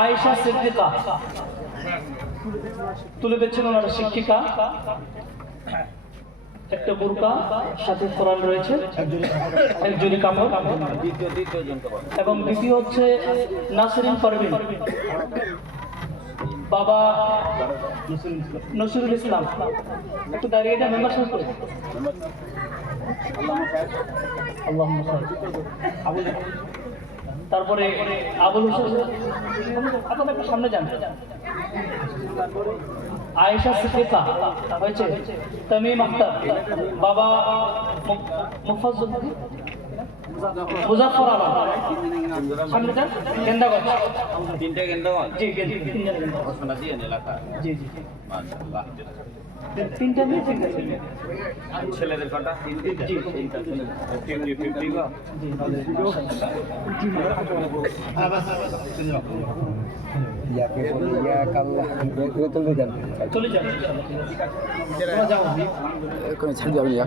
আয়েশা সিদ্দিকা। তুলে দিচ্ছেন ওনার শিক্ষিকা। একটা বুরকা সাথে কোরআন রয়েছে। একজনই কাপড়। এবং দ্বিতীয় হচ্ছে নাসরিন পারভিন। বাবা, নসরুল ইসলাম। একটু দাঁড়িয়ে এটা মেম্বার সাহেব করে। আল্লাহুম্মা তারপরে আবুল হোসেন। একটু সামনে যান। আয়েশা সিদ্দিকা, হয়েছে? তামিম আক্তার। বাবা মু- মুফাজ্জল। মুজাফর আলম। সামনে যান গেন্দাগঞ্জ। তিনটে গেন্দাগঞ্জ? জি জি তিনজন দিয়ে এলাকা জি জি। মাশাআল্লাহ। তিনটা মেয়ে তিনটা ছেলে ছেলেদের কটা? তিনটে? জি। ফিফটি ফিফটি গো জি। ইয়াকে ইয়াক আল্লাহ এগুলো যান চলে যান কোনো ছাড় যাবে ইয়া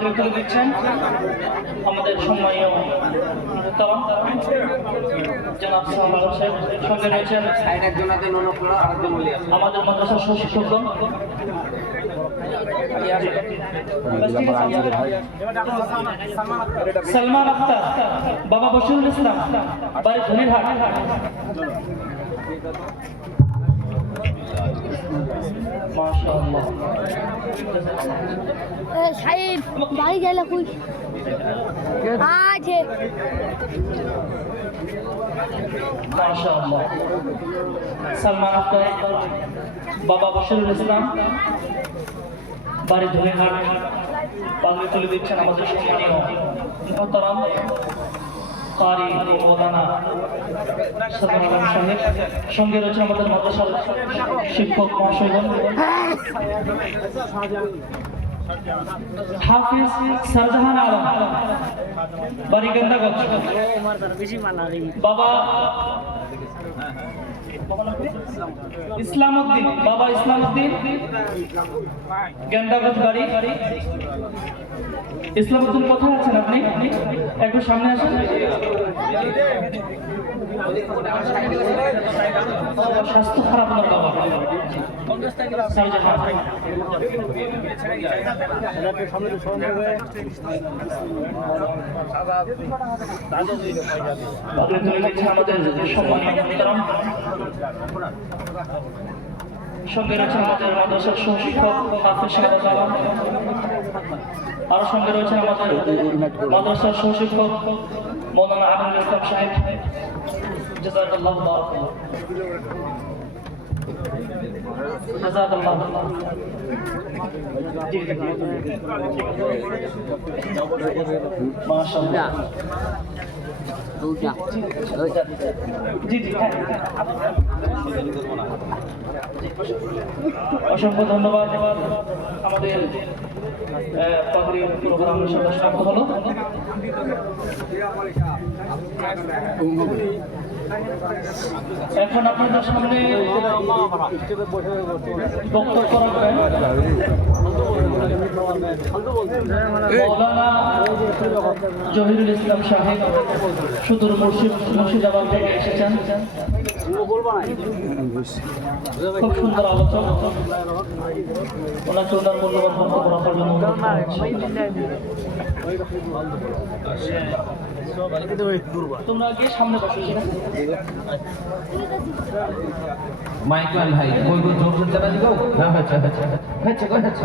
পাগড়ি তুলে দিচ্ছেন। আমাদের আমাদের মাদ্রাসার সহশিক্ষকগণ সালমান আক্তার বাবা বশিরুল ইসলাম বাড়ি সাহেব, বাড়ি গেলে কই? আছে। সালমান আক্তার, বাবা বশিরুল ইসলাম, বাড়ি ধনিরহাট পাগড়ি তুলে দিচ্ছেন আমাদের সম্মানীয় মোহতারাম। কারি মৌলানা আলম সাহেব সঙ্গে রয়েছে আমাদের মাদ্রাসার শিক্ষক মহাশয়গণ হাফিজ শাহজাহান আলম বাবা ইসলাম উদ্দিন বাবা ইসলাম উদ্দিন গেন্দাগঞ্জ বাড়ি ইসলাম উদ্দিন কোথায় আছেন আপনি? একটু সামনে আসেন। স্বাস্থ্য সঙ্গে রয়েছে আমাদের মাদ্রাসার আলম আরও সঙ্গে রয়েছে আমাদের মাদ্রাসার সহশিক্ষক মৌলানা আমিনুল ইসলাম সাহেব। বারাকাল্লাহ। জাজাকাল্লাহ জি জি মাশাআল্লাহ দুটা জি জি হ্যাঁ অসংখ্য ধন্যবাদ। আমাদের এখন আপনাদের সামনে বক্তব্য জহিরুল ইসলাম সাহেব সুদূর মুর্শিদ মুর্শিদাবাদ থেকে এসেছেন। খুব সুন্দর আলোচক ওনাকে ওনার মূল্যবান বক্তব্য ভাই কই জোর করতে পারি গো না হচ্ছে হচ্ছে হচ্ছে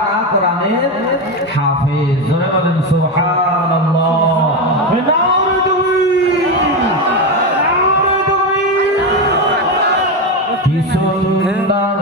다음